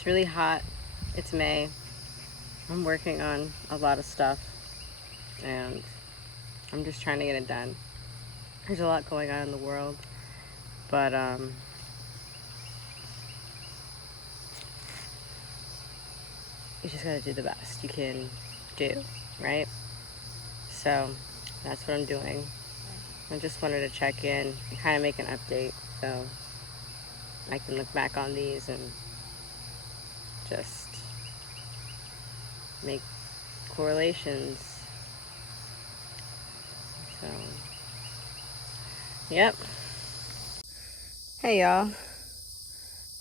It's really hot. It's May. I'm working on a lot of stuff and I'm just trying to get it done. There's a lot going on in the world, but you just gotta do the best you can do, right? So that's what I'm doing. I just wanted to check in and kind of make an update so I can look back on these and just make correlations. So, yep. Hey y'all.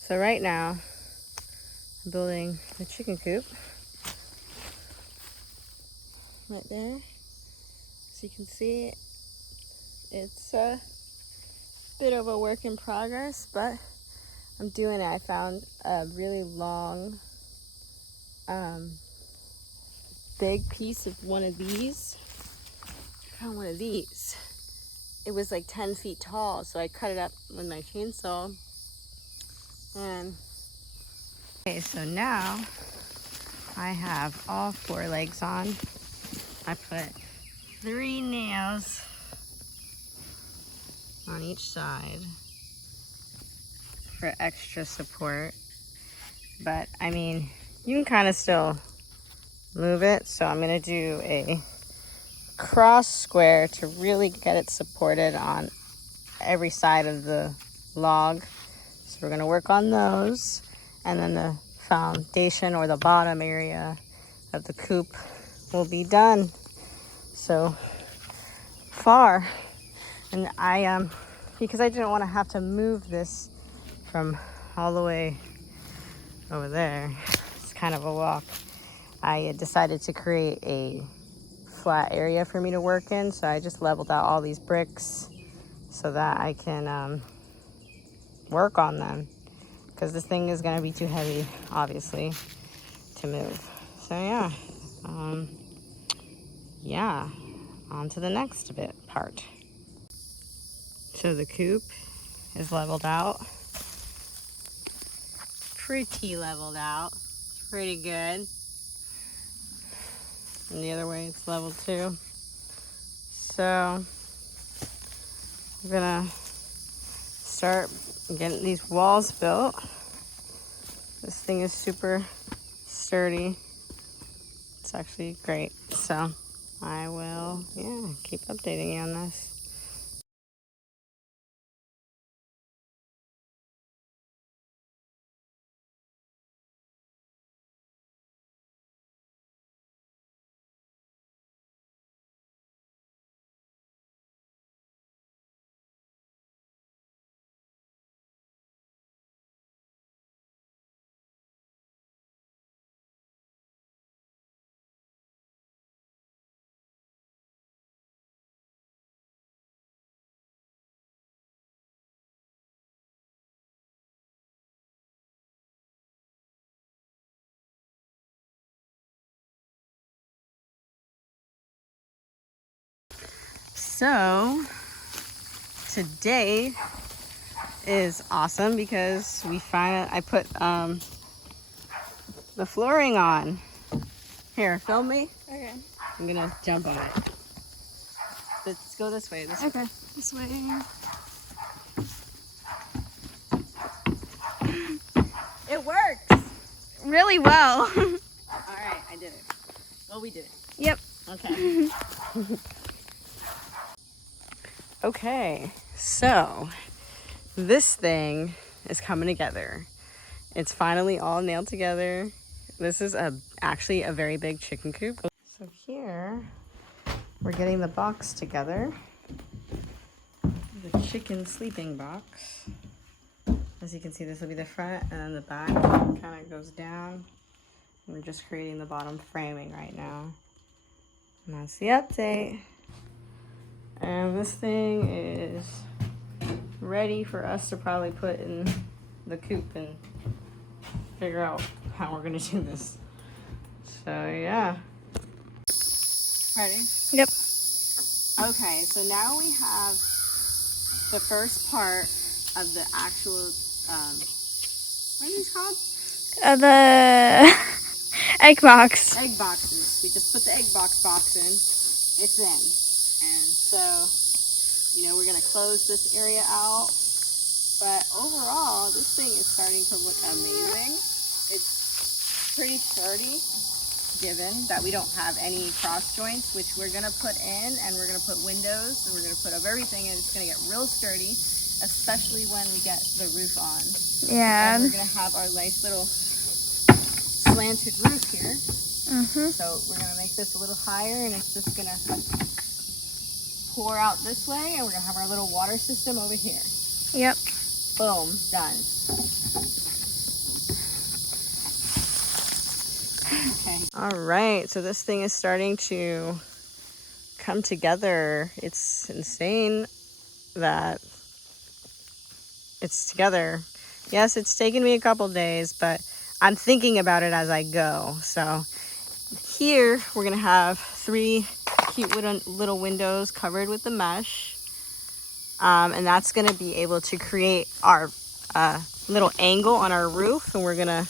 So right now, I'm building the chicken coop. Right there. As you can see, it's a bit of a work in progress, but I'm doing it. I found a really long, big piece of one of these. I found one of these. It was like 10 feet tall, so I cut it up with my chainsaw. And okay, so now I have all 4 legs on. I put 3 nails on each side for extra support. But I mean, you can kind of still move it. So I'm gonna do a cross square to really get it supported on every side of the log. So we're gonna work on those, and then the foundation or the bottom area of the coop will be done so far. And I because I didn't want to have to move this from all the way over there, it's kind of a walk, I decided to create a flat area for me to work in. So I just leveled out all these bricks so that I can work on them, because this thing is going to be too heavy, obviously, to move. So yeah, on to the next part. So the coop is leveled out, pretty leveled out, pretty good. And the other way it's leveled too. So I'm gonna start getting these walls built. This thing is super sturdy. It's actually great. So I will, keep updating you on this. So today is awesome because I put the flooring on. Here, film me. Okay. I'm gonna jump on it. Let's go this way. Okay. This way. It works Really well. all right. I did it. Well, we did it. Yep. Okay. Okay, so this thing is coming together. It's finally all nailed together. This is actually a very big chicken coop. So here we're getting the box together, the chicken sleeping box. As you can see, this will be the front, and then the back kind of goes down. We're just creating the bottom framing right now. And that's the update. And this thing is ready for us to probably put in the coop and figure out how we're gonna do this. So yeah. Ready? Yep. Okay, so now we have the first part of the actual, what are these called? The egg box. Egg boxes. We just put the egg box in. It's in. And so, you know, we're going to close this area out. But overall, this thing is starting to look amazing. It's pretty sturdy, given that we don't have any cross joints, which we're going to put in, and we're going to put windows, and we're going to put up everything, and it's going to get real sturdy, especially when we get the roof on. Yeah. And we're going to have our nice little slanted roof here. So we're going to make this a little higher, and it's just going to pour out this way, and we're going to have our little water system over here. Yep. Boom, done. Okay. All right, so this thing is starting to come together. It's insane that it's together. Yes, it's taken me a couple days, but I'm thinking about it as I go. So here we're gonna have 3 cute little windows covered with the mesh. And that's gonna be able to create our little angle on our roof, and we're gonna,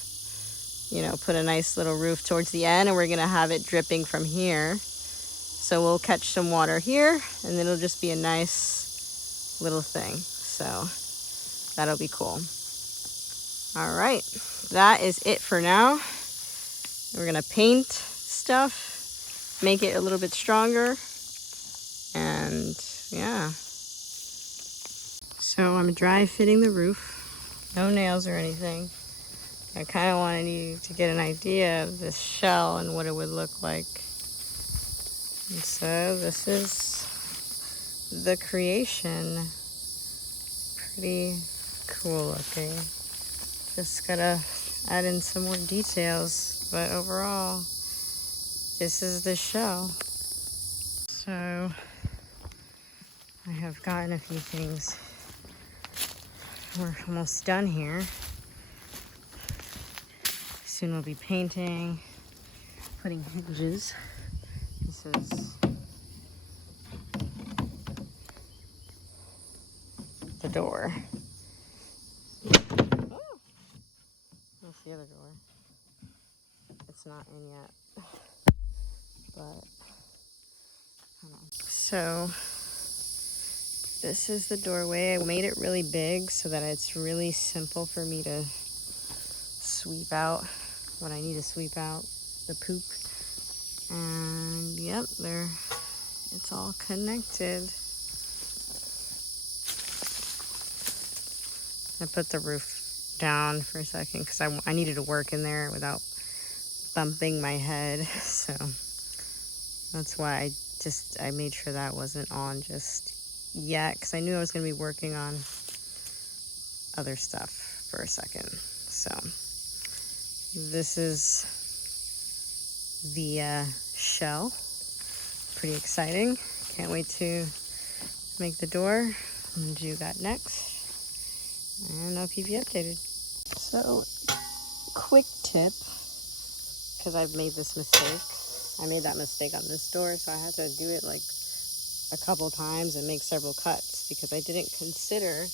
you know, put a nice little roof towards the end, and we're gonna have it dripping from here. So we'll catch some water here, and then it'll just be a nice little thing. So that'll be cool. All right, that is it for now. We're gonna paint stuff, make it a little bit stronger, and yeah. So I'm dry fitting the roof, no nails or anything. I kind of wanted you to get an idea of this shell and what it would look like. And so this is the creation. Pretty cool looking. Just gotta add in some more details, but overall, this is the shell. So I have gotten a few things. We're almost done here. Soon we'll be painting, putting hinges. This is the door. Oh, that's the other door. It's not in yet, but hold on. So this is the doorway. I made it really big so that it's really simple for me to sweep out what I need to sweep out, the poop. And yep, there, it's all connected. I put the roof down for a second because I needed to work in there without bumping my head. So that's why I made sure that wasn't on just yet, because I knew I was going to be working on other stuff for a second. So this is the shell. Pretty exciting. Can't wait to make the door and do that next. And I'll keep you updated. So, quick tip, because I've made this mistake. I made that mistake on this door, so I had to do it like a couple times and make several cuts, because I didn't consider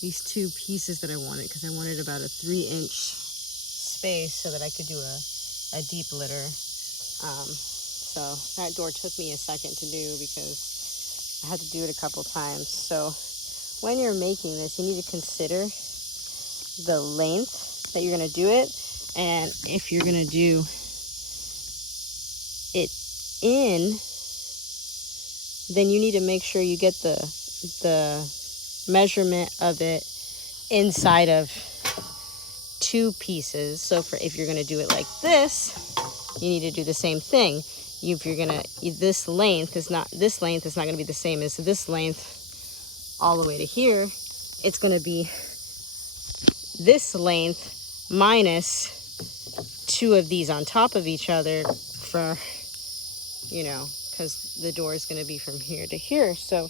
these 2 pieces that I wanted, because I wanted about a 3-inch space so that I could do a deep litter. So that door took me a second to do because I had to do it a couple times. So when you're making this, you need to consider the length that you're going to do it, and if you're going to do it in, then you need to make sure you get the measurement of it inside of 2 pieces. So if you're going to do it like this, you need to do the same thing. If you're going to, this length is not going to be the same as this length all the way to here. It's going to be this length minus 2 of these on top of each other for, you know, because the door is going to be from here to here. So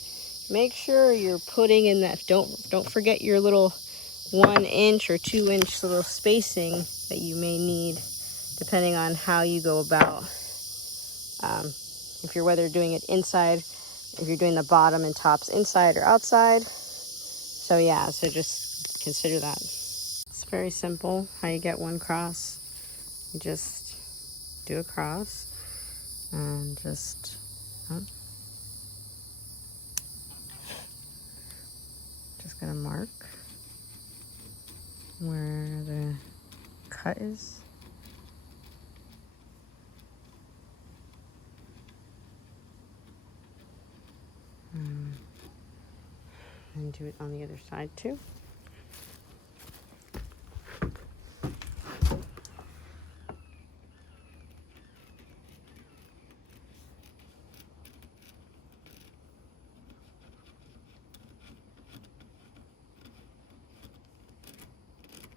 make sure you're putting in that, don't forget your little 1-inch or 2-inch little spacing that you may need depending on how you go about, if you're whether doing it inside, if you're doing the bottom and tops inside or outside. So yeah, so just consider that. As very simple how you get one cross. You just do a cross and just gonna mark where the cut is. And do it on the other side too.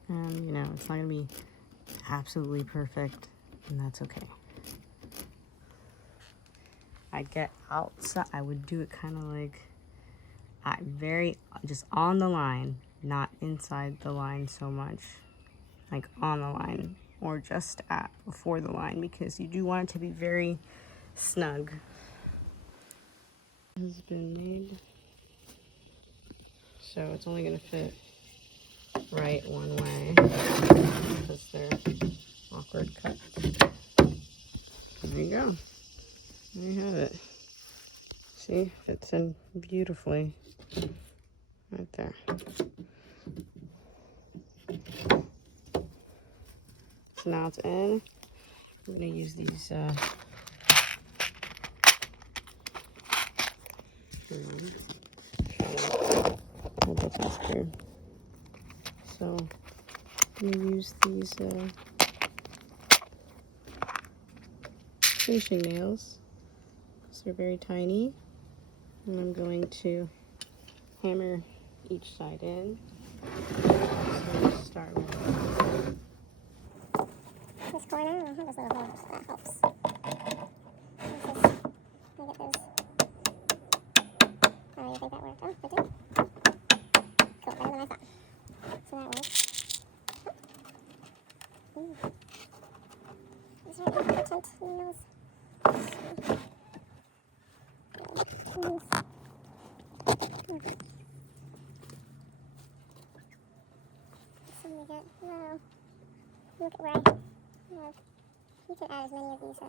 And you know, it's not gonna be absolutely perfect, and that's okay. I'd get outside, I would do it kind of like very just on the line, not inside the line so much, like on the line or just at before the line, because you do want it to be very snug. This has been made, so it's only gonna fit right one way because they're awkward cuts. There you go. There you have it. See, fits in beautifully right there. So now it's in. I'm gonna use these hold up that screw. So I'm gonna use these finishing nails. So they're very tiny, and I'm going to hammer each side in. So let's start with this corner. I have this little hole, so that helps. How do you think that worked? Oh, it did. Cool, better than I thought. So that works. Ooh. Is there any potent nails? So we get, wow. Look at where I have. You can add as many of these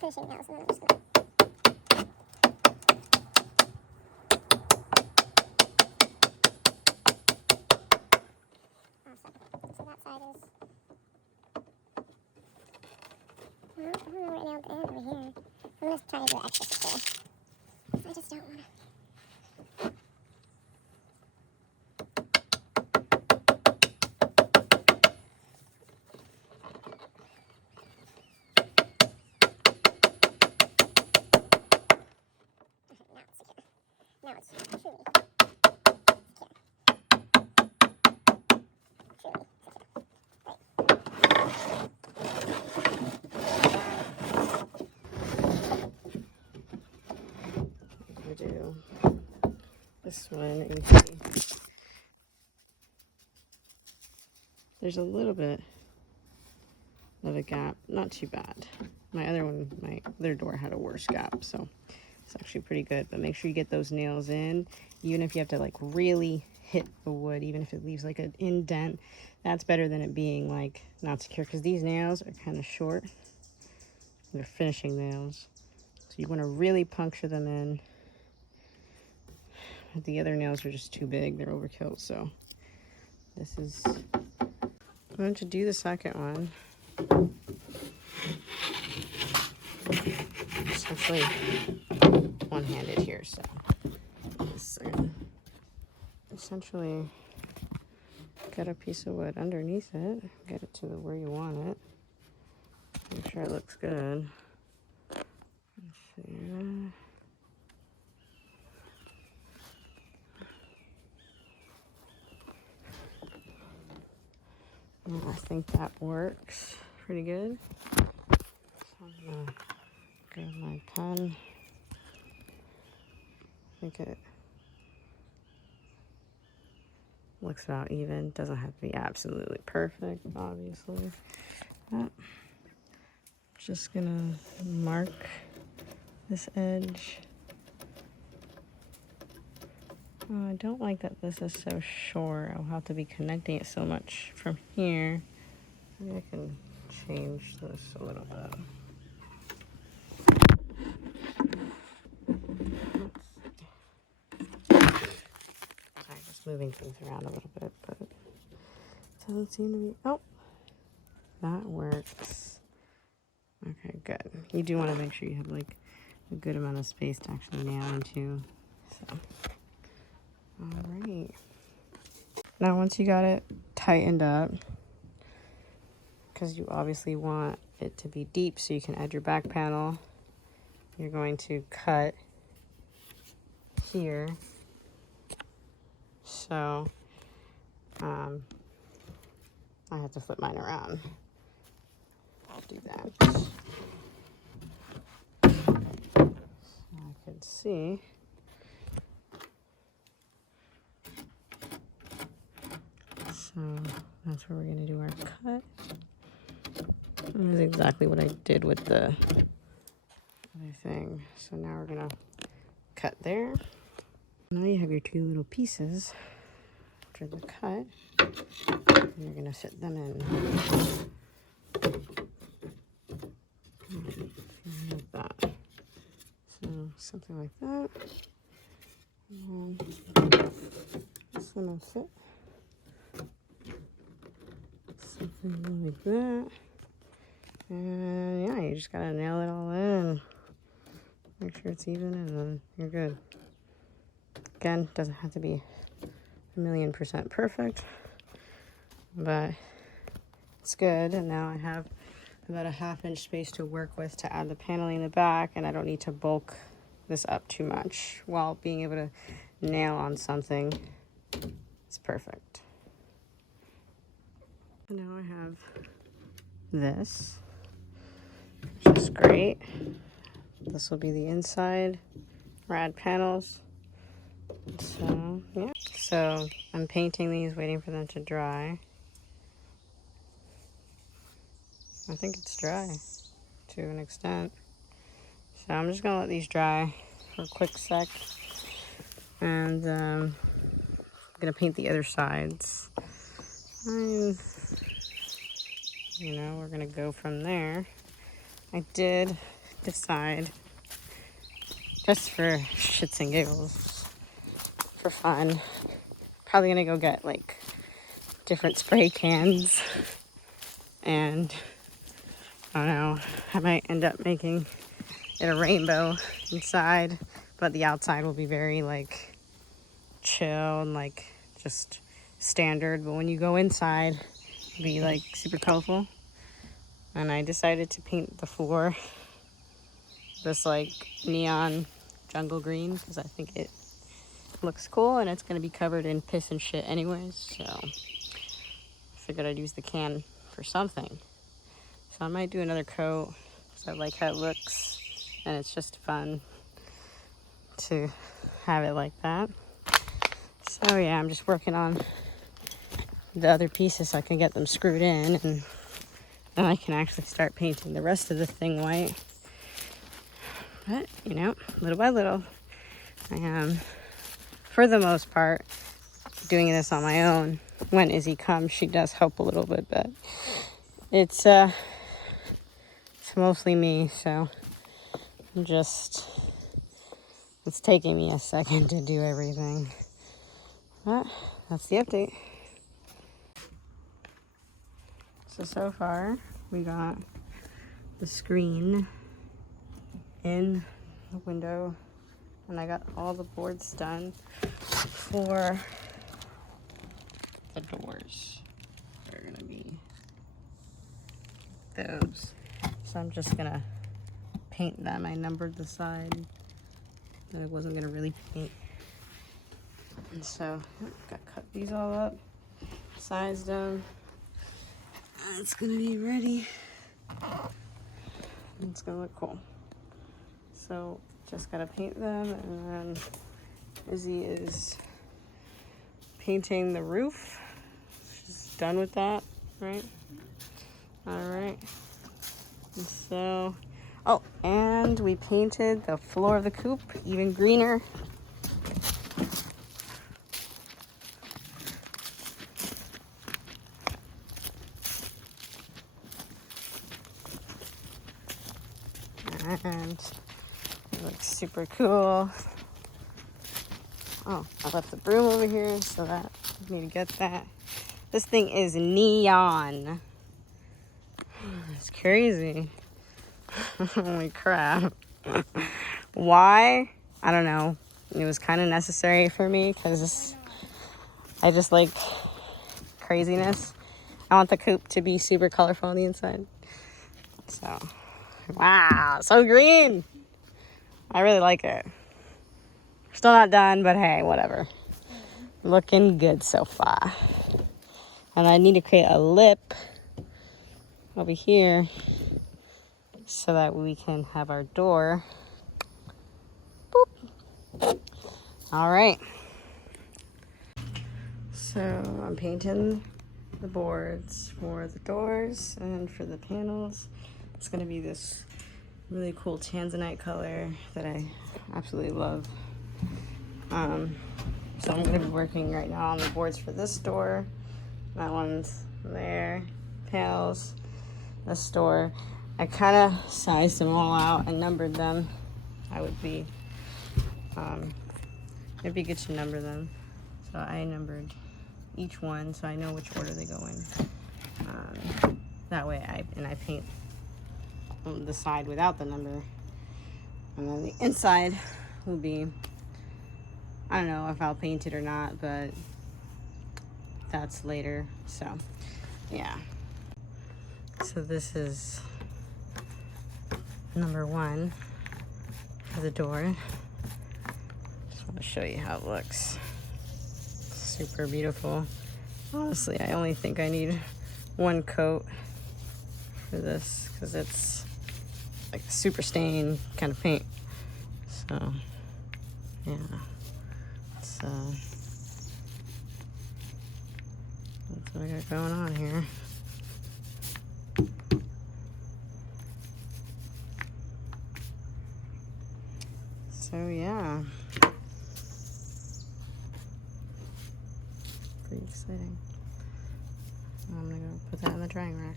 finishing nails, and then I'm just gonna. Awesome. So that side is. Well, I don't know where it nailed in over here. I'm gonna try to do it extra secure. I just don't want to. Now it's truly secure. Truly secure. I do this one, and see there's a little bit of a gap, not too bad. My other door had a worse gap, so it's actually pretty good. But make sure you get those nails in, even if you have to like really hit the wood, even if it leaves like an indent, that's better than it being like not secure, because these nails are kind of short. They're finishing nails, so you want to really puncture them in. The other nails are just too big, they're overkill. So this is, I'm going to do the second one. Essentially one-handed here, so essentially get a piece of wood underneath it, get it to where you want it, make sure it looks good. Let's see. I think that works pretty good. So I'm gonna grab my pen. I think it looks about even. Doesn't have to be absolutely perfect, obviously. But just gonna mark this edge Oh, I don't like that this is so short. I'll have to be connecting it so much from here. Maybe I can change this a little bit. Sorry, just moving things around a little bit, but it doesn't seem to be. Oh, that works. Okay, good. You do want to make sure you have like a good amount of space to actually nail into. So, all right. Now, once you got it tightened up, because you obviously want it to be deep so you can add your back panel, you're going to cut here. So, I have to flip mine around. I'll do that. So I can see. So that's where we're gonna do our cut. And that's exactly what I did with the other thing. So now we're gonna cut there. Now you have your two little pieces after the cut. And you're gonna fit them in. Like that. So something like that. And this one will fit. Something like that. And yeah, you just gotta nail it all in. Make sure it's even and then you're good. Again, doesn't have to be 1,000,000% perfect, but it's good. And now I have about a 1/2 inch space to work with to add the paneling in the back, and I don't need to bulk this up too much while being able to nail on something. It's perfect. So now I have this, which is great. This will be the inside rad panels. So yeah, so I'm painting these, waiting for them to dry. I think it's dry to an extent, so I'm just gonna let these dry for a quick sec, and I'm gonna paint the other sides. And you know, we're gonna go from there. I did decide, just for shits and giggles, for fun, probably gonna go get like different spray cans, and I don't know, I might end up making it a rainbow inside, but the outside will be very like chill and like just standard, but when you go inside it'll be like super colorful. And I decided to paint the floor this like neon jungle green because I think it looks cool, and it's going to be covered in piss and shit anyways, so I figured I'd use the can for something. So I might do another coat because I like how it looks, and it's just fun to have it like that. So yeah, I'm just working on the other pieces so I can get them screwed in, and then I can actually start painting the rest of the thing white. But, you know, little by little, I am, for the most part, doing this on my own. When Izzy comes, she does help a little bit, but it's mostly me, so it's taking me a second to do everything. But that's the update. So far, we got the screen in the window, and I got all the boards done for the doors. They're gonna be those. So I'm just gonna paint them. I numbered the side that I wasn't gonna really paint. And so got cut these all up, sized them. It's gonna be ready. It's gonna look cool. So just gotta paint them, and then Izzy is painting the roof. She's done with that, right? All right. So, oh, and we painted the floor of the coop even greener. And it looks super cool. Oh, I left the broom over here, so that I need to get that. This thing is neon. It's crazy. Holy crap. Why? I don't know. It was kind of necessary for me because I just like craziness. I want the coop to be super colorful on the inside. So, wow, so green. I really like it. Still not done, but hey, whatever. Looking good so far. And I need to create a lip over here so that we can have our door. Boop. All right. So I'm painting the boards for the doors and for the panels. It's gonna be this really cool tanzanite color that I absolutely love. So I'm gonna be working right now on the boards for this door. That one's there. Panels, this door. I kind of sized them all out and numbered them. It'd be good to number them. So I numbered each one so I know which order they go in. That way I paint on the side without the number. And then the inside will be, I don't know if I'll paint it or not, but that's later. So yeah. So this is number 1 for the door. Just want to show you how it looks. Super beautiful. Honestly, I only think I need 1 coat for this because it's like super stain kind of paint. So yeah, it's that's what I got going on here. So yeah, pretty exciting. I'm gonna go put that in the drying rack.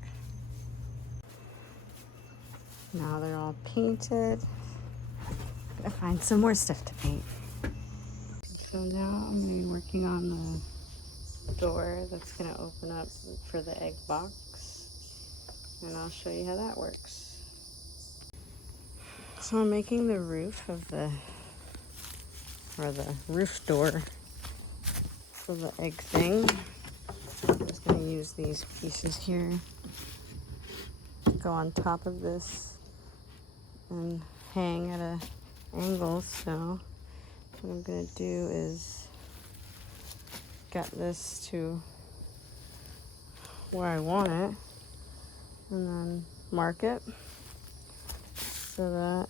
Now they're all painted. Gotta find some more stuff to paint. So now I'm gonna be working on the door that's gonna open up for the egg box, and I'll show you how that works. So I'm making the roof of the roof door for the egg thing. I'm just gonna use these pieces here to go on top of this and hang at an angle. So what I'm gonna do is get this to where I want it and then mark it so that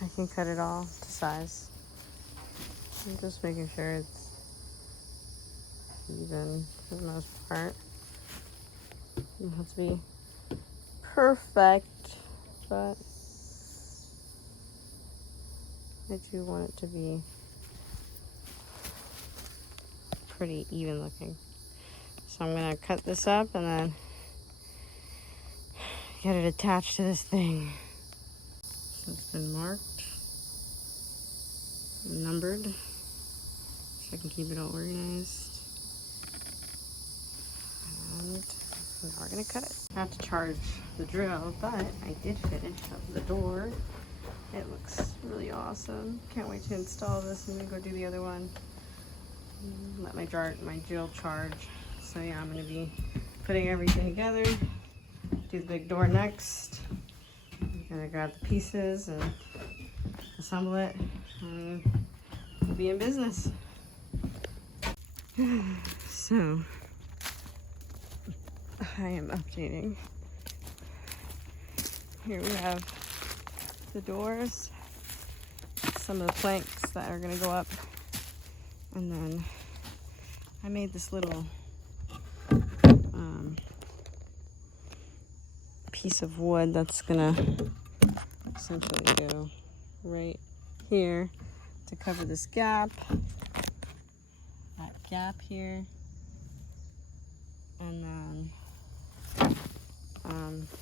I can cut it all to size. I'm just making sure it's even for the most part. It doesn't have to be perfect, but I do want it to be pretty even looking. So I'm gonna cut this up and then get it attached to this thing. So it's been marked and numbered so I can keep it all organized. And now we're gonna cut it. I have to charge the drill, but I did finish up the door. It looks really awesome. Can't wait to install this and then go do the other one. Let my drill charge. So yeah, I'm gonna be putting everything together. Do the big door next. I'm gonna grab the pieces and assemble it, and we'll be in business. So I am updating. Here we have the doors, some of the planks that are gonna go up, and then I made this little piece of wood that's gonna essentially go right here to cover this gap, that gap here, and then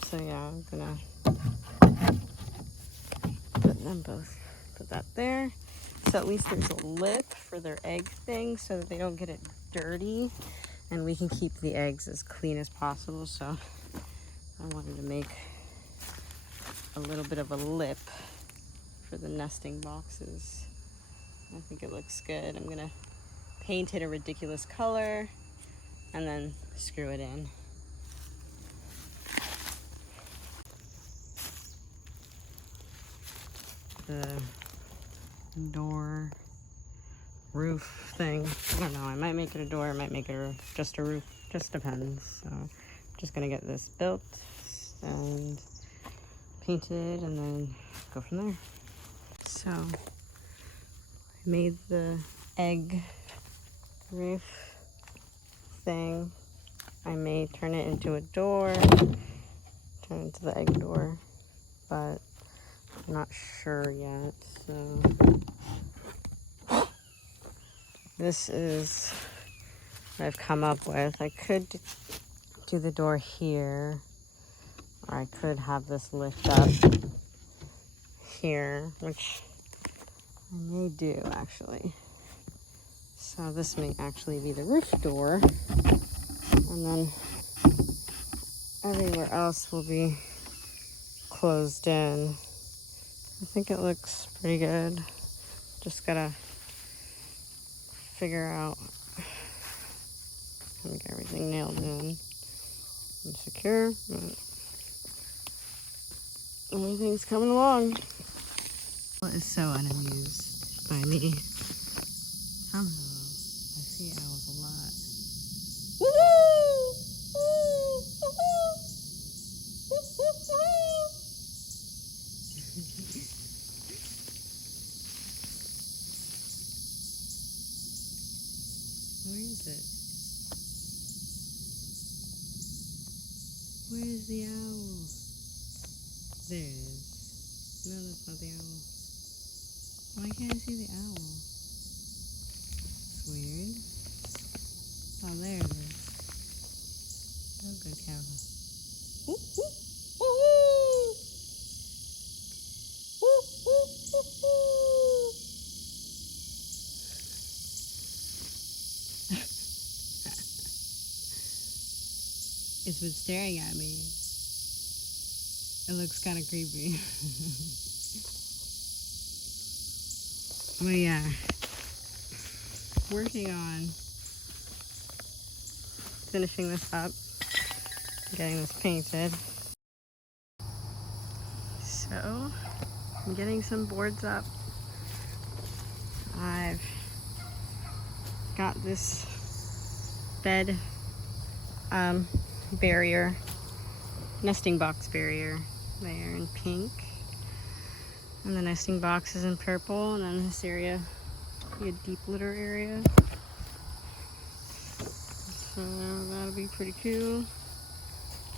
so yeah, I'm gonna Put them both, put that there. So at least there's a lip for their egg thing so that they don't get it dirty. And we can keep the eggs as clean as possible. So I wanted to make a little bit of a lip for the nesting boxes. I think it looks good. I'm gonna paint it a ridiculous color and then screw it in. The door roof thing, I don't know, I might make it a door, I might make it just a roof, just depends. So I'm just gonna get this built and painted and then go from there. So I made the egg roof thing. I may turn it into a door, turn it into the egg door, but I'm not sure yet. So this is what I've come up with. I could do the door here, or I could have this lift up here, which I may do actually. So this may actually be the roof door, and then everywhere else will be closed in. I think it looks pretty good. Just gotta figure out how to get everything nailed in and secure. But everything's coming along. Is so unamused by me. Somehow, I see owls a lot. Where is it? Where is the owl? There it is. No, that's not the owl. Why can't I see the owl? It's weird. Oh, there it is. Oh, good cow. It's been staring at me. It looks kind of creepy. But yeah, working on finishing this up, getting this painted. So I'm getting some boards up. I've got this bed barrier, nesting box barrier there in pink, and the nesting box is in purple, and then this area be a deep litter area. So that'll be pretty cool.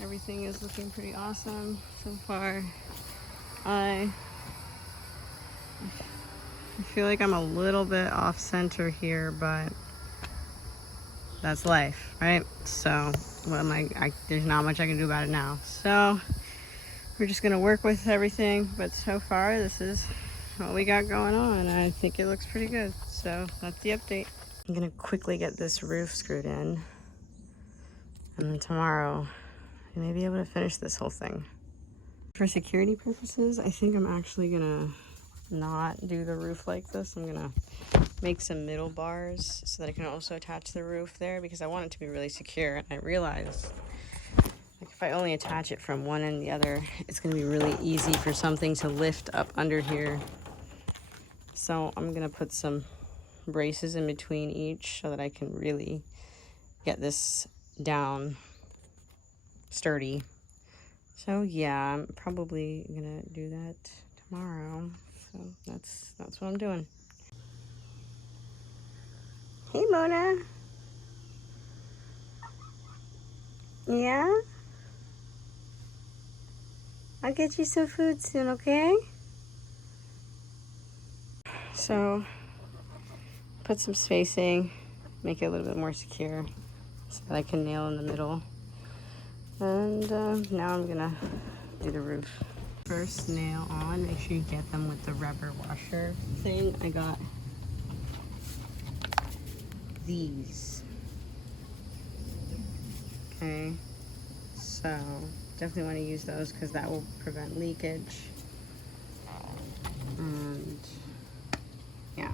Everything is looking pretty awesome so far. I feel like I'm a little bit off center here, but that's life, right? So what am there's not much I can do about it now. So we're just gonna work with everything, but so far this is what we got going on. I think it looks pretty good. So that's the update. I'm gonna quickly get this roof screwed in, and then tomorrow I may be able to finish this whole thing. For security purposes, I think I'm actually gonna not do the roof like this. I'm gonna make some middle bars so that I can also attach the roof there, because I want it to be really secure. And I realized, like, if I only attach it from one end to the other, it's gonna be really easy for something to lift up under here. So I'm gonna put some braces in between each so that I can really get this down sturdy. So yeah, I'm probably gonna do that tomorrow. So that's what I'm doing. Hey Mona. Yeah? I'll get you some food soon, okay? So put some spacing, make it a little bit more secure so that I can nail in the middle. And now I'm gonna do the roof. first nail on, make sure you get them with the rubber washer thing. I got these. Okay, so definitely want to use those because that will prevent leakage. And yeah,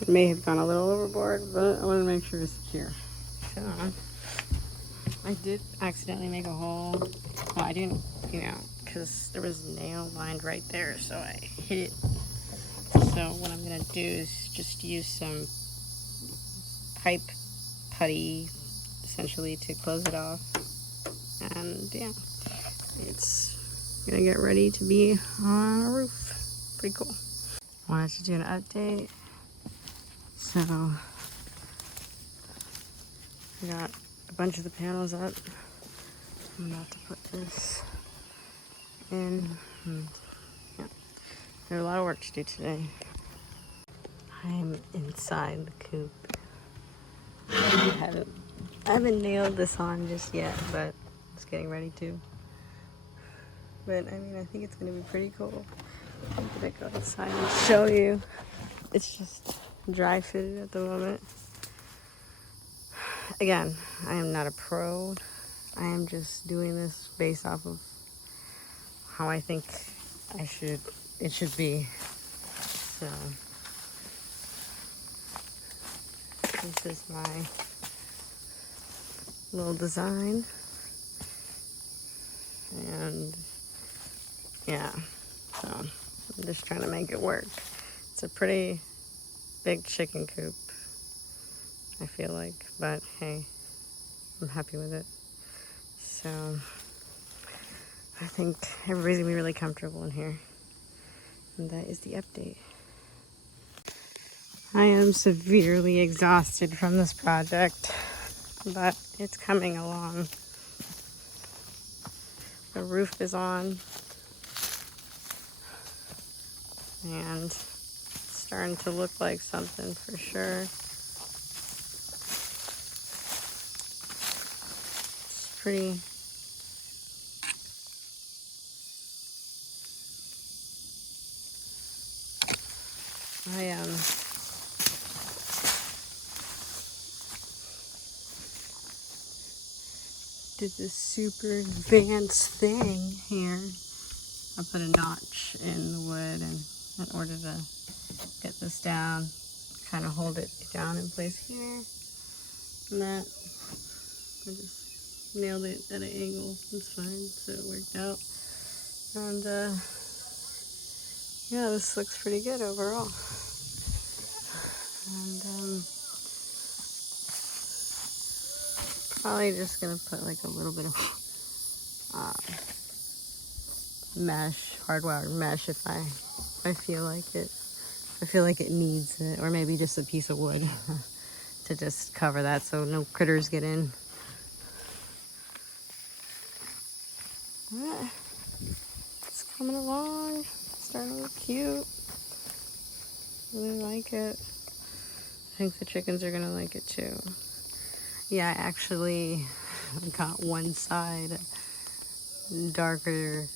it may have gone a little overboard, but I want to make sure it's secure. So I did accidentally make a hole. Well, I didn't, because there was nail lined right there, so I hit it. So what I'm gonna do is just use some pipe putty, essentially, to close it off. And yeah, it's gonna get ready to be on a roof. Pretty cool. Wanted to do an update. So I got a bunch of the panels up. I'm about to put this in. And yeah, there's a lot of work to do today. I'm inside the coop. I haven't nailed this on just yet, but it's getting ready to. But I mean, I think it's gonna be pretty cool. I'm gonna go inside and show you. It's just dry fitted at the moment. Again, I am not a pro. I am just doing this based off of how I think it should be. So this is my little design. And yeah, so I'm just trying to make it work. It's a pretty big chicken coop, I feel like, but hey, I'm happy with it. So I think everybody's gonna be really comfortable in here. And that is the update. I am severely exhausted from this project, but it's coming along. The roof is on, and it's starting to look like something for sure. It's pretty. I did this super advanced thing here. I put a notch in the wood and in order to get this down, kind of hold it down in place here. And that, I just nailed it at an angle. It's fine, so it worked out. And yeah, this looks pretty good overall. And probably just gonna put like a little bit of mesh, hardwired mesh if I feel like it. I feel like it needs it, or maybe just a piece of wood to just cover that so no critters get in. Yeah, it's coming along, starting to look cute. Really like it. I think the chickens are gonna like it too. Yeah, I actually got one side darker,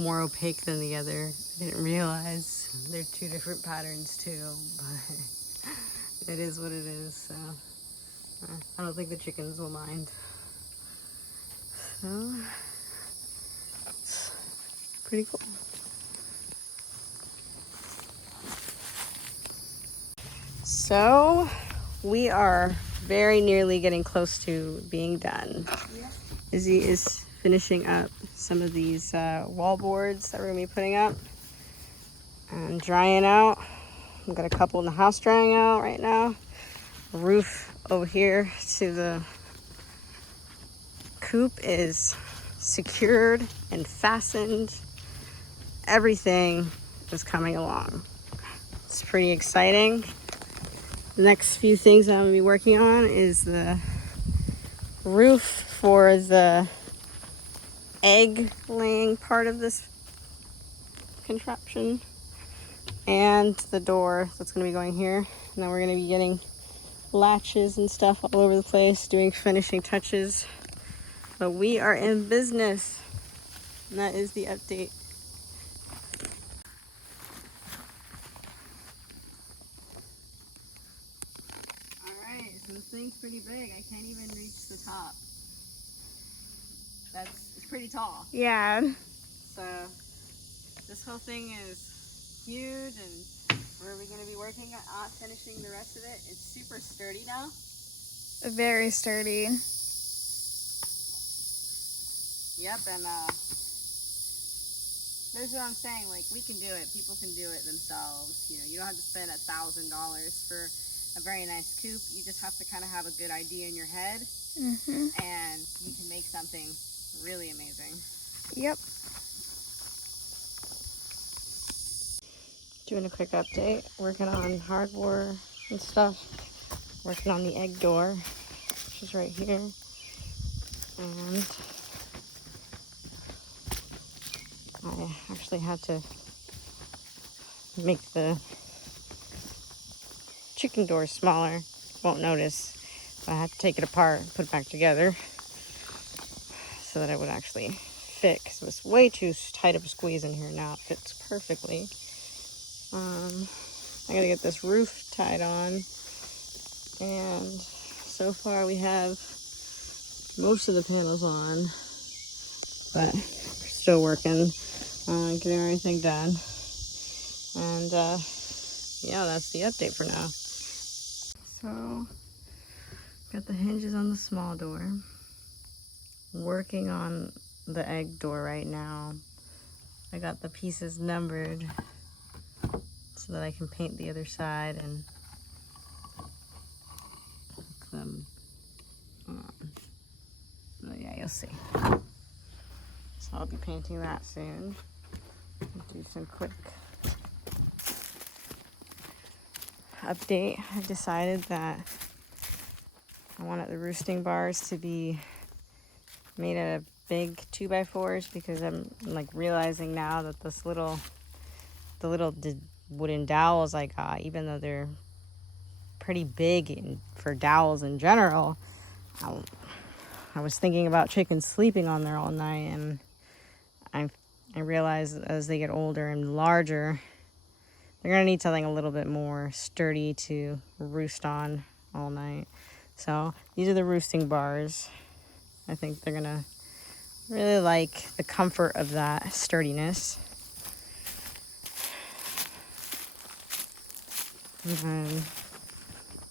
more opaque than the other. I didn't realize they're two different patterns too, but it is what it is, so I don't think the chickens will mind. So, it's pretty cool. So, we are very nearly getting close to being done. Izzy is finishing up some of these wall boards that we're gonna be putting up and drying out. We've got a couple in the house drying out right now. The roof over here to the coop is secured and fastened. Everything is coming along. It's pretty exciting. The next few things I'm gonna be working on is the roof for the egg laying part of this contraption and the door that's going to be going here. And then we're going to be getting latches and stuff all over the place, doing finishing touches. But we are in business. And that is the update. Alright, so this thing's pretty big. I can't even reach the top. It's pretty tall. Yeah. So this whole thing is huge, and we're going to be working on finishing the rest of it. It's super sturdy now. Very sturdy. Yep, and that's what I'm saying. Like, we can do it. People can do it themselves. You know, you don't have to spend $1,000 for a very nice coop. You just have to kind of have a good idea in your head, and you can make something really amazing. Yep. Doing a quick update. Working on hardware and stuff. Working on the egg door, which is right here. And I actually had to make the chicken door smaller. Won't notice. I had to take it apart and put it back together so that it would actually fit, because it was way too tight of a squeeze in here. Now it fits perfectly. I gotta get this roof tied on, and so far we have most of the panels on, but we're still working on getting everything done. And yeah, that's the update for now. So got the hinges on the small door, working on the egg door right now. I got the pieces numbered so that I can paint the other side and hook them on. So yeah, you'll see. So I'll be painting that soon. Do some quick update. I decided that I wanted the roosting bars to be made out of big 2x4s, because I'm like realizing now that the little wooden dowels I got, even though they're pretty big for dowels in general, I was thinking about chickens sleeping on there all night, and I realized as they get older and larger, they're gonna need something a little bit more sturdy to roost on all night. So these are the roosting bars. I think they're gonna really like the comfort of that sturdiness. And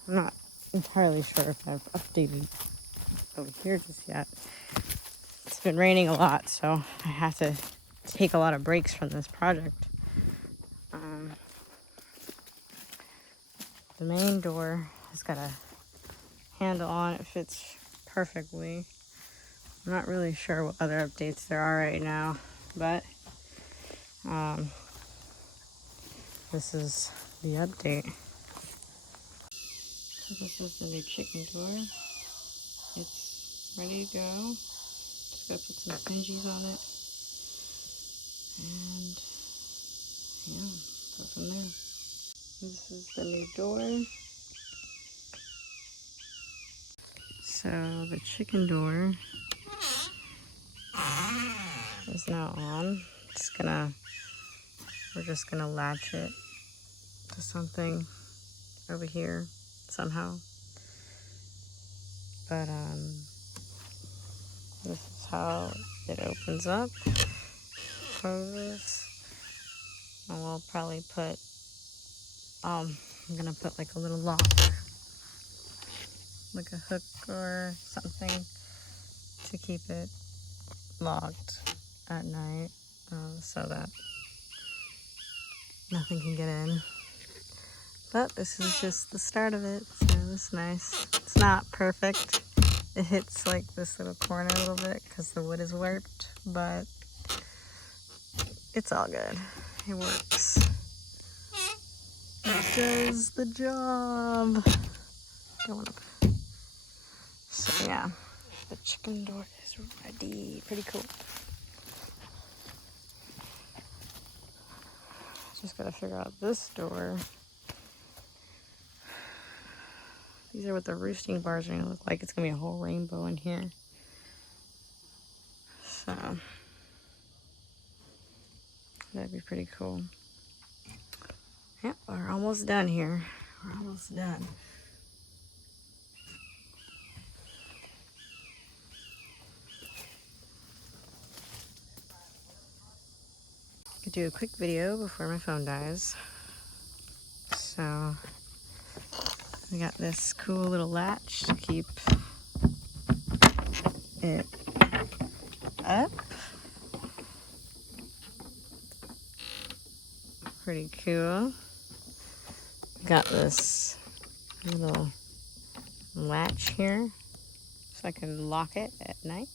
I'm not entirely sure if I've updated over here just yet. It's been raining a lot, so I have to take a lot of breaks from this project. The main door has got a handle on it, fits perfectly. I'm not really sure what other updates there are right now, but this is the update. So this is the new chicken door. It's ready to go. Just gotta put some hinges on it, and yeah, go from there. This is the new door. So the chicken door is now on. We're just gonna latch it to something over here somehow. But this is how it opens up, closes, and we'll probably put I'm gonna put like a little lock, like a hook or something, to keep it locked at night, so that nothing can get in. But this is just the start of it, so it's nice. It's not perfect. It hits like this little corner a little bit because the wood is warped, but it's all good. It works. It does the job. Going up. So yeah, the chicken door is ready. Pretty cool. Just gotta figure out this door. These are what the roosting bars are gonna look like. It's gonna be a whole rainbow in here. So That'd be pretty cool. Yep, we're almost done here. We're almost done. Could do a quick video before my phone dies. So we got this cool little latch to keep it up. Pretty cool. Got this little latch here so I can lock it at night.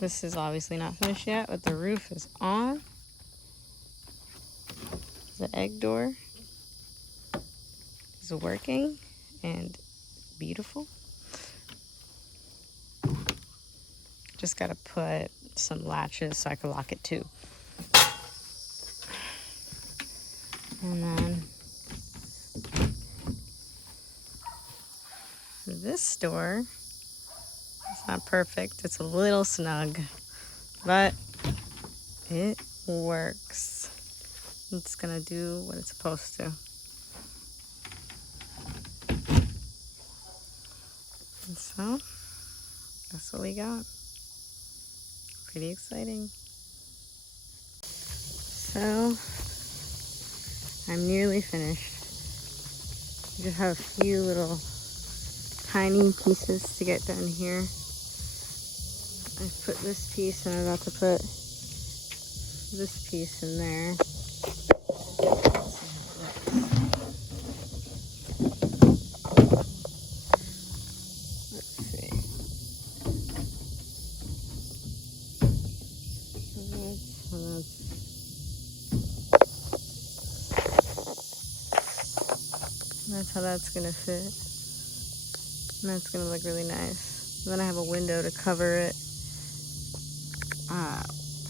This is obviously not finished yet, but the roof is on. The egg door is working and beautiful. Just gotta put some latches so I can lock it too. And then this door, it's not perfect. It's a little snug, but it works. It's gonna do what it's supposed to. And so that's what we got. Pretty exciting. So I'm nearly finished. I just have a few little tiny pieces to get done here. I put this piece and I'm about to put this piece in there. Let's see. That's how that's gonna fit. And that's gonna look really nice. And then I have a window to cover it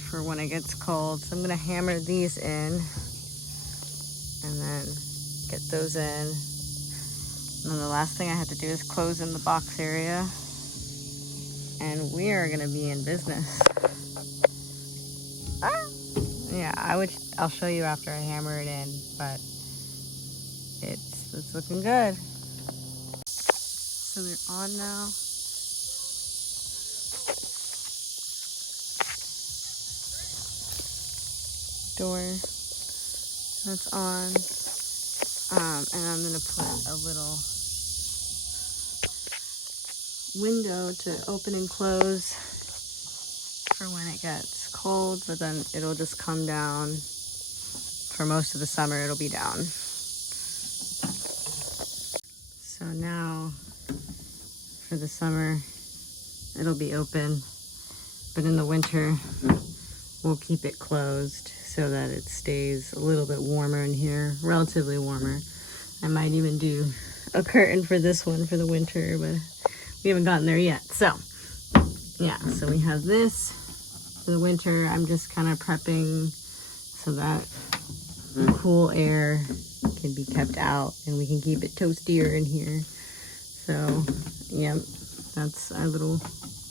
for when it gets cold. So I'm gonna hammer these in and then get those in. And then the last thing I have to do is close in the box area. And we are gonna be in business. Yeah, I'll show you after I hammer it in, but it's looking good. So they're on now. Door, that's on. And I'm gonna put a little window to open and close for when it gets cold, but then it'll just come down. For most of the summer, it'll be down. So now, for the summer, it'll be open, but in the winter, we'll keep it closed so that it stays a little bit warmer in here, relatively warmer. I might even do a curtain for this one for the winter, but we haven't gotten there yet. So, yeah, so we have this for the winter. I'm just kind of prepping so that cool air can be kept out and we can keep it toastier in here. So, yeah, that's our little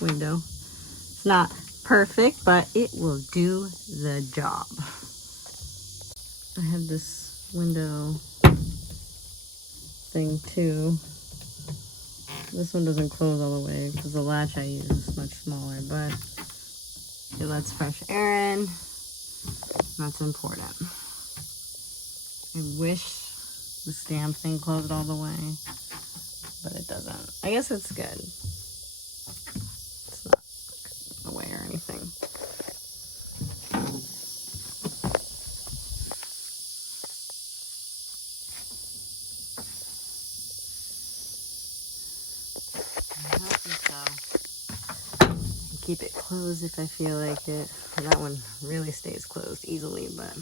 window. It's not perfect, but it will do the job. I have this window thing too. This one doesn't close all the way because the latch I use is much smaller, but it lets fresh air in. That's important. I wish the stamp thing closed all the way, but it doesn't. I guess it's good. It's not away or anything. Keep it closed if I feel like it. And that one really stays closed easily, but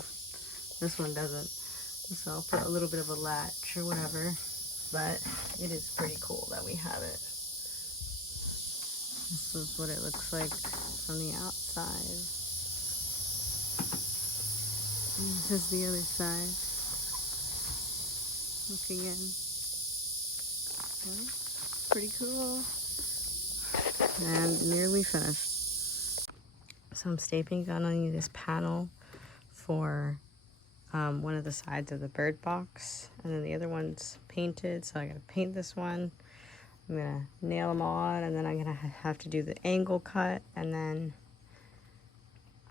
this one doesn't. So I'll put a little bit of a latch or whatever, but it is pretty cool that we have it. This is what it looks like from the outside. And this is the other side. Looking in. Okay. Pretty cool. And nearly finished. So I'm stapling on this panel for one of the sides of the bird box, and then the other one's painted, so I gotta paint this one. I'm gonna nail them on, and then I'm gonna have to do the angle cut, and then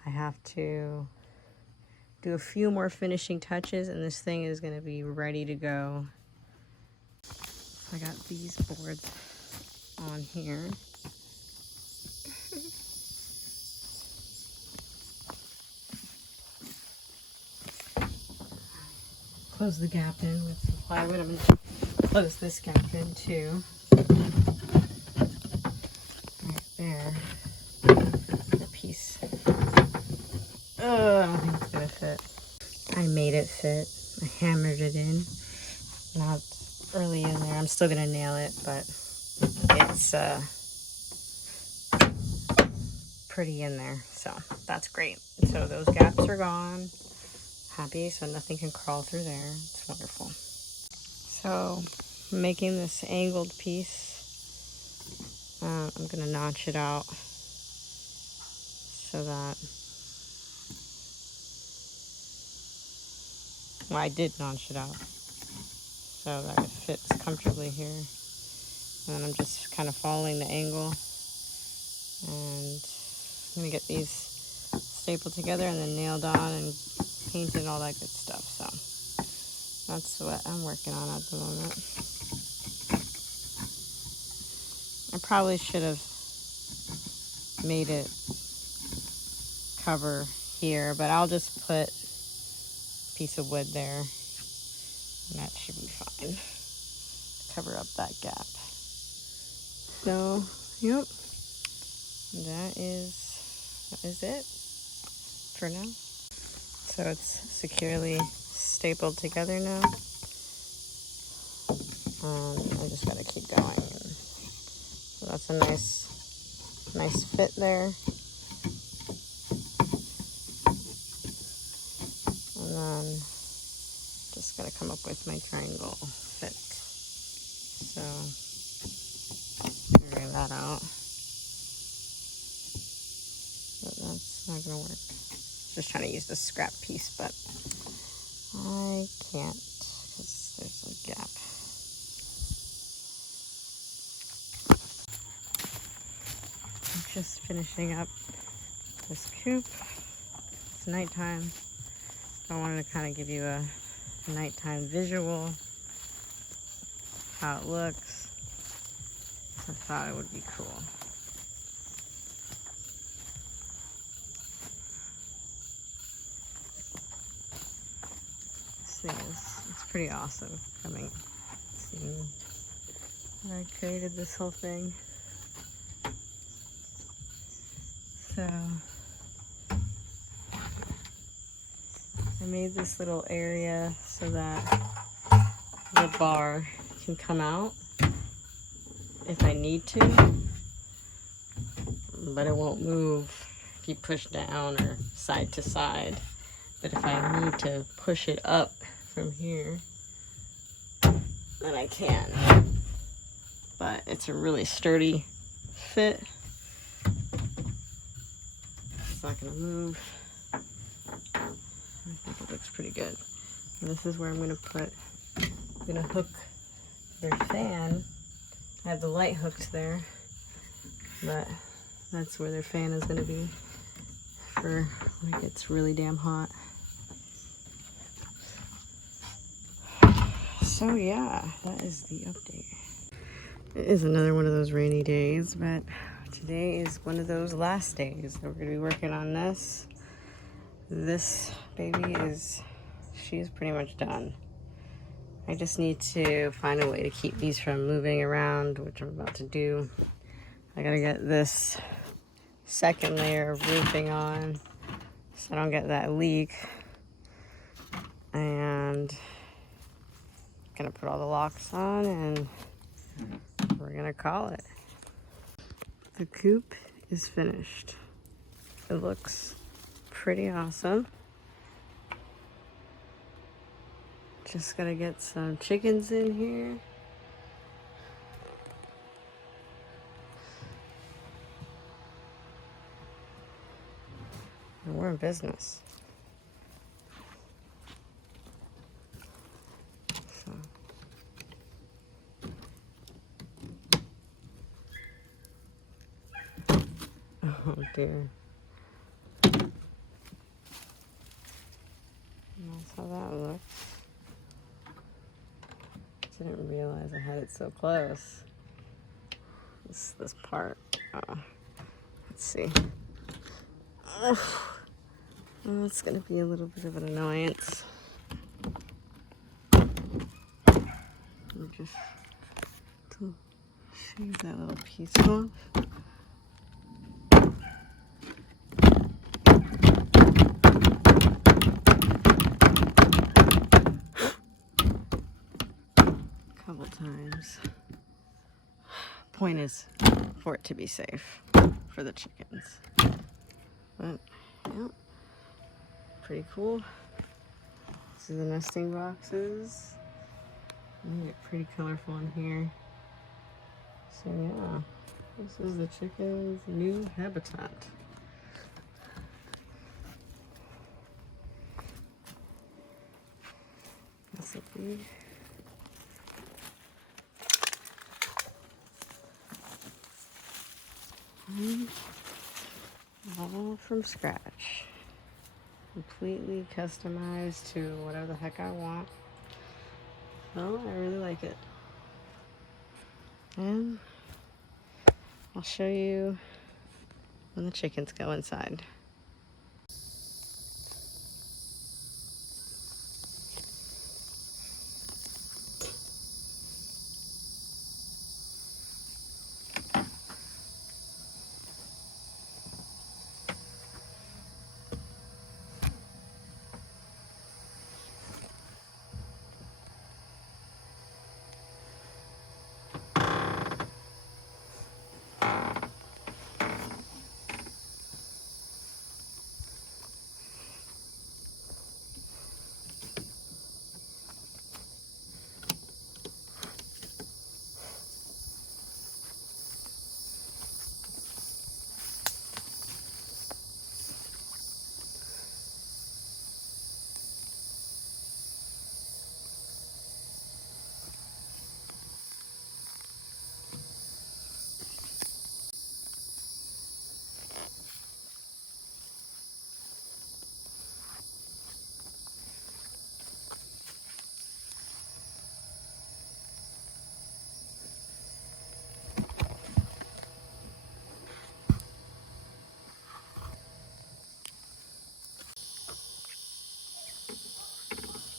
I have to do a few more finishing touches, and this thing is gonna be ready to go. I got these boards on here. Close the gap in with the plywood. I'm gonna close this gap in too. Right there. The piece. Oh, I don't think it's gonna fit. I made it fit. I hammered it in. Now it's early in there. I'm still gonna nail it, but it's pretty in there, so that's great. So those gaps are gone. Happy, so nothing can crawl through there. It's wonderful. So I'm making this angled piece. I'm gonna notch it out so that, well, I did notch it out so that it fits comfortably here. And then I'm just kind of following the angle, and I'm gonna get these stapled together and then nailed on and painted and all that good stuff. So that's what I'm working on at the moment. I probably should have made it cover here, but I'll just put a piece of wood there and that should be fine. Cover up that gap. So, yep, that is it for now. So it's securely stapled together now. I just gotta keep going. So that's a nice fit there. And then just gotta come up with my triangle fit. So figure that out. But that's not gonna work. Just trying to use the scrap piece, but I can't because there's a gap. I'm just finishing up this coop. It's nighttime. I wanted to kind of give you a nighttime visual, how it looks. I thought it would be cool. This thing it's pretty awesome seeing that I created this whole thing. So I made this little area so that the bar can come out if I need to, but it won't move if you push down or side to side. But if I need to push it up from here, then I can. But it's a really sturdy fit. It's not gonna move. I think it looks pretty good. And this is where I'm gonna hook their fan. I have the light hooked there, but that's where their fan is gonna be for when it gets really damn hot. So yeah, that is the update. It is another one of those rainy days, but today is one of those last days that we're gonna be working on this. This baby she's pretty much done. I just need to find a way to keep these from moving around, which I'm about to do. I gotta get this second layer of roofing on so I don't get that leak. And gonna put all the locks on and we're gonna call it. The coop is finished. It looks pretty awesome. Just gotta get some chickens in here. We're in business. So. Oh dear. That's how that looks. Didn't realize I had it so close. This part. Let's see. Oh, it's gonna be a little bit of an annoyance. Just to shave that little piece off. Couple times. Point is for it to be safe for the chickens. But yeah, pretty cool. This is the nesting boxes. They get pretty colorful in here. So yeah, this is the chickens' new habitat. That's a big. All from scratch. Completely customized to whatever the heck I want. So I really like it. And I'll show you when the chickens go inside.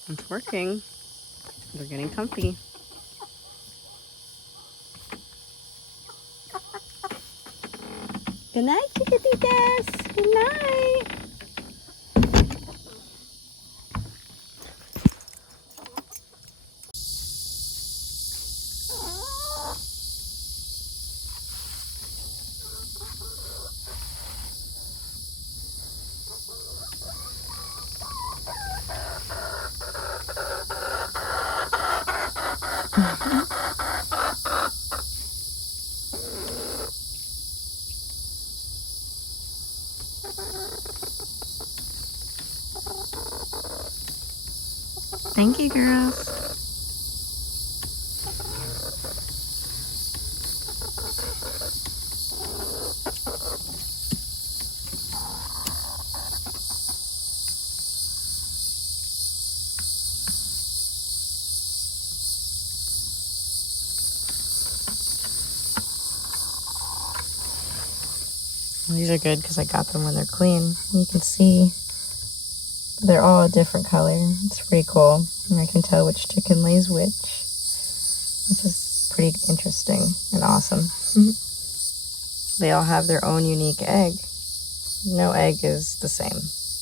It's working. They're getting comfy. Good night, chickaditas. Good night. Thank you, girls. These are good because I got them when they're clean. You can see they're all a different color. It's pretty cool. And I can tell which chicken lays which, which is pretty interesting and awesome. They all have their own unique egg. No egg is the same.